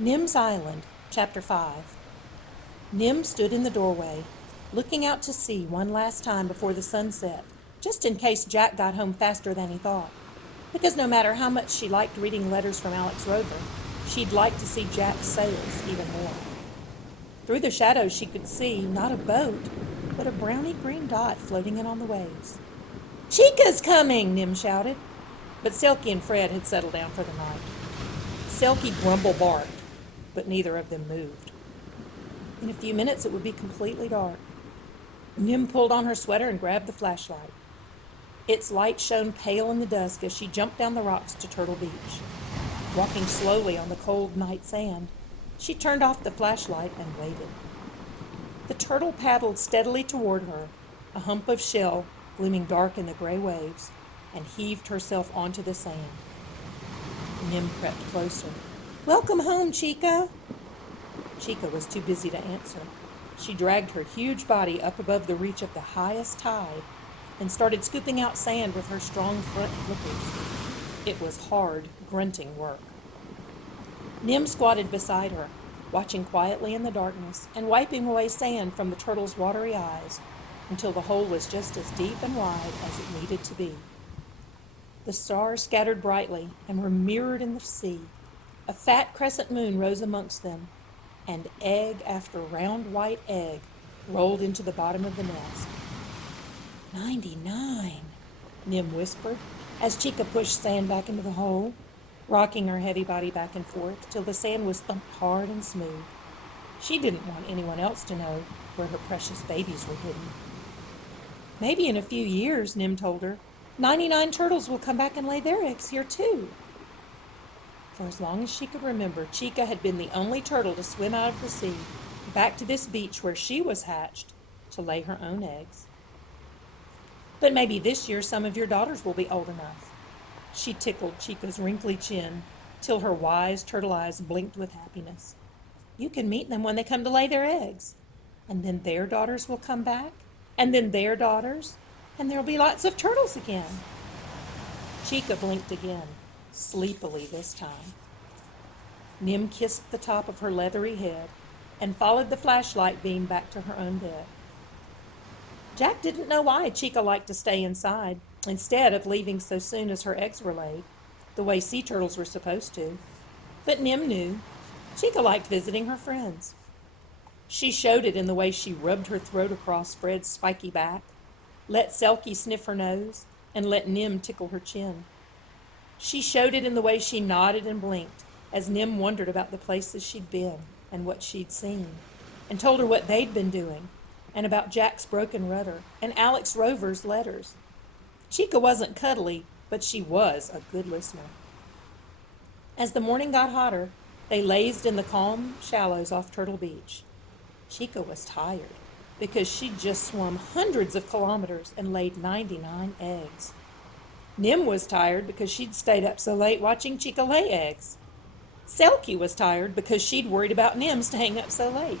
Nims Island, Chapter 5. Nim stood in the doorway, looking out to sea one last time before the sun set, just in case Jack got home faster than he thought. Because no matter how much she liked reading letters from Alex Rover, she'd like to see Jack's sails even more. Through the shadows she could see, not a boat, but a browny green dot floating in on the waves. "Chica's coming!" Nim shouted. But Selkie and Fred had settled down for the night. Selkie grumble barked, but neither of them moved. In a few minutes it would be completely dark. Nim pulled on her sweater and grabbed the flashlight. Its light shone pale in the dusk as she jumped down the rocks to Turtle Beach. Walking slowly on the cold night sand, she turned off the flashlight and waited. The turtle paddled steadily toward her, a hump of shell glooming dark in the gray waves, and heaved herself onto the sand. Nim crept closer. "Welcome home, Chica." Chica was too busy to answer. She dragged her huge body up above the reach of the highest tide and started scooping out sand with her strong front flippers. It was hard, grunting work. Nim squatted beside her, watching quietly in the darkness and wiping away sand from the turtle's watery eyes until the hole was just as deep and wide as it needed to be. The stars scattered brightly and were mirrored in the sea. A fat crescent moon rose amongst them, and egg after round white egg rolled into the bottom of the nest. 99, Nim whispered, as Chica pushed sand back into the hole, rocking her heavy body back and forth till the sand was thumped hard and smooth. She didn't want anyone else to know where her precious babies were hidden. "Maybe in a few years," Nim told her, 99 turtles will come back and lay their eggs here too." For as long as she could remember, Chica had been the only turtle to swim out of the sea, back to this beach where she was hatched, to lay her own eggs. "But maybe this year some of your daughters will be old enough." She tickled Chica's wrinkly chin till her wise turtle eyes blinked with happiness. "You can meet them when they come to lay their eggs. And then their daughters will come back, and then their daughters, and there'll be lots of turtles again." Chica blinked again, sleepily this time. Nim kissed the top of her leathery head and followed the flashlight beam back to her own bed. Jack didn't know why Chica liked to stay inside instead of leaving so soon as her eggs were laid, the way sea turtles were supposed to. But Nim knew. Chica liked visiting her friends. She showed it in the way she rubbed her throat across Fred's spiky back, let Selkie sniff her nose, and let Nim tickle her chin. She showed it in the way she nodded and blinked as Nim wondered about the places she'd been and what she'd seen, and told her what they'd been doing, and about Jack's broken rudder and Alex Rover's letters. Chica wasn't cuddly, but she was a good listener. As the morning got hotter, they lazed in the calm shallows off Turtle Beach. Chica was tired because she'd just swum hundreds of kilometers and laid 99 eggs. Nim was tired because she'd stayed up so late watching Chica lay eggs. Selkie was tired because she'd worried about Nim staying up so late.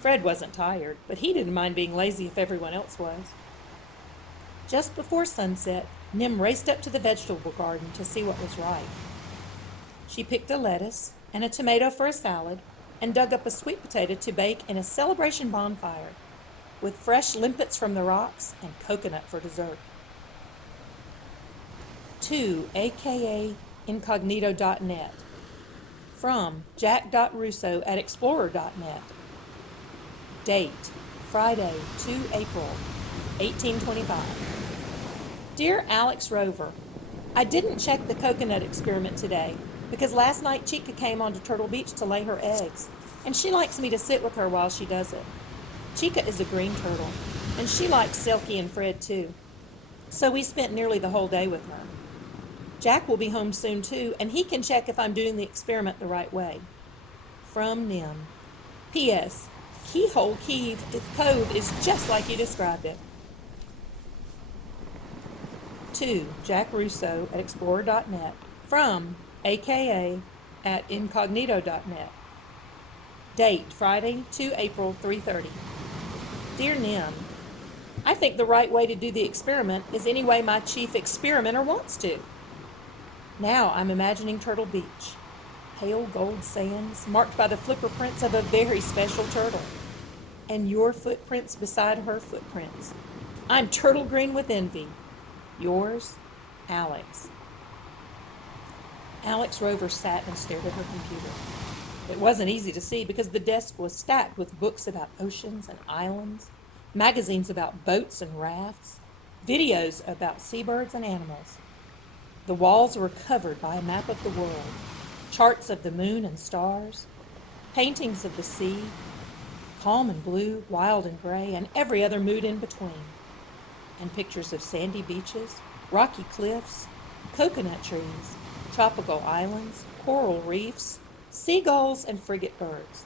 Fred wasn't tired, but he didn't mind being lazy if everyone else was. Just before sunset, Nim raced up to the vegetable garden to see what was ripe. She picked a lettuce and a tomato for a salad and dug up a sweet potato to bake in a celebration bonfire with fresh limpets from the rocks and coconut for dessert. To aka incognito.net. From jack.russo@explorer.net. Date, Friday, 2 April, 1825. Dear Alex Rover, I didn't check the coconut experiment today because last night Chica came onto Turtle Beach to lay her eggs, and she likes me to sit with her while she does it. Chica is a green turtle, and she likes Selkie and Fred too, so we spent nearly the whole day with her. Jack will be home soon too, and he can check if I'm doing the experiment the right way. From Nim. P.S. Keyhole Cove is just like you described it. To Jack Russo at explorer.net. From aka@incognito.net. Date, Friday, 2 April, 3:30. Dear Nim, I think the right way to do the experiment is any way my chief experimenter wants to. Now I'm imagining Turtle Beach. pale gold sands marked by the flipper prints of a very special turtle. And your footprints beside her footprints. I'm turtle green with envy. Yours, Alex. Alex Rover sat and stared at her computer. It wasn't easy to see because the desk was stacked with books about oceans and islands, magazines about boats and rafts, videos about seabirds and animals. The walls were covered by a map of the world, charts of the moon and stars, paintings of the sea, calm and blue, wild and gray, and every other mood in between, and pictures of sandy beaches, rocky cliffs, coconut trees, tropical islands, coral reefs, seagulls, and frigate birds.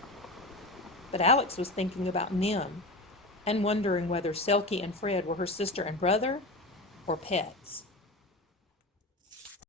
But Alex was thinking about Nim and wondering whether Selkie and Fred were her sister and brother or pets.